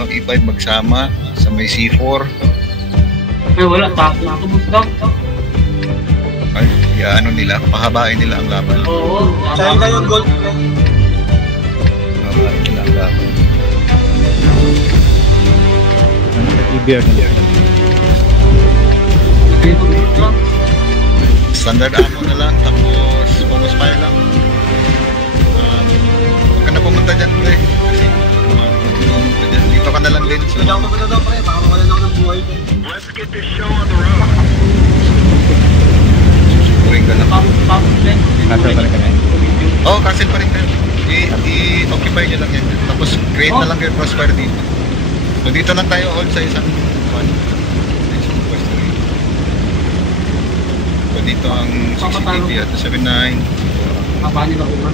ang E5 magsama sa may C4. Ay, wala. Tapos lang. Ay, ano nila, pahabain nila ang laban. Oo. China yung gold. Pahabain nila ang laban. Ano sa TBR na dito? Standard ammo na lang, tapos focus fire lang. Huwag ka na pumunta dyan, pre. Kasi pumunta dyan. Dito ka na lang din. So, Hindi ako maganda daw pre, baka mawala na ako ng buhay ko. susukurin ka lang. Tapos din. Nasa talaga na yun? Oo, cancel pa rin kayo. I-occupy nyo lang yan. Tapos create na lang kayo crossfire dito. So dito lang tayo hold sa isang one. Sa isang pwesto rin. So dito ang CCTV at 79. Kapanin ako ba?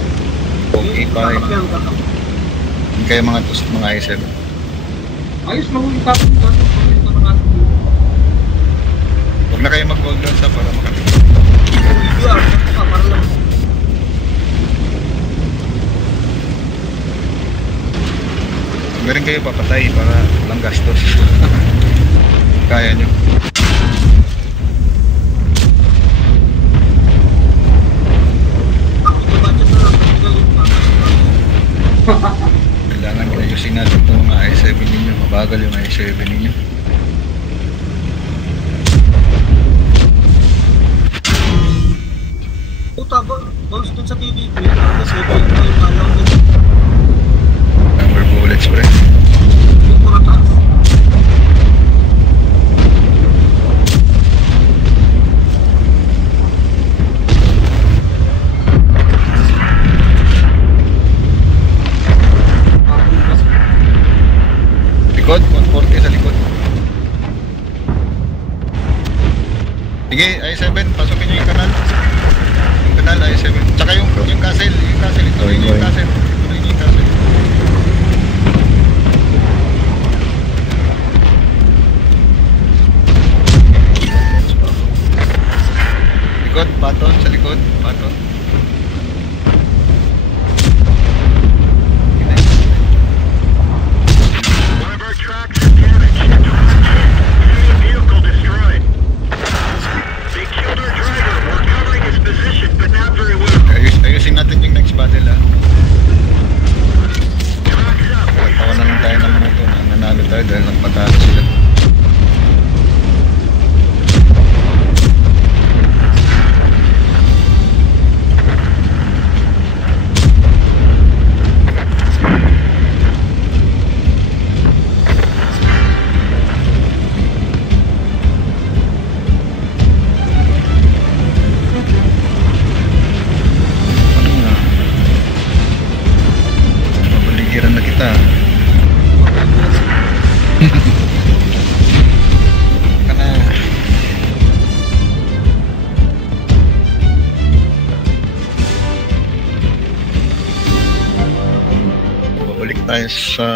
Okay, 5. Kaya mga i7. Ayos na huli tapos dito. Huwag na kayo mag-hold doon sa para makapit. PR, para lang. Meron kayo papatay para walang gastos. Kaya nyo. Kailangan ayusin natin itong mga i7 ninyo. Mabagal yung i7 ninyo. Puta ba? Bounce dun sa TV. Tapos yung malaw dun. Number bullets, pre. Yung pura taas. Likod, 140 sa likod. Sige, i7, pasukin nyo yung kanal. Yung kanal, i7. Tsaka yung castle, ituloy nyo yung castle. Ituloy nyo yung castle. Likod, baton, sa likod, baton. One of our tracks is damaged. Enemy vehicle destroyed. They killed our driver. We're covering his position, but not very well. Ayusin natin yung next battle, ha. Tracks up. Tawa na lang tayo ng mga ito na nanalo tayo dahil nagpatalo sila. Ano nga? Mabaligiran na kita. Ka na. Babalik tayo sa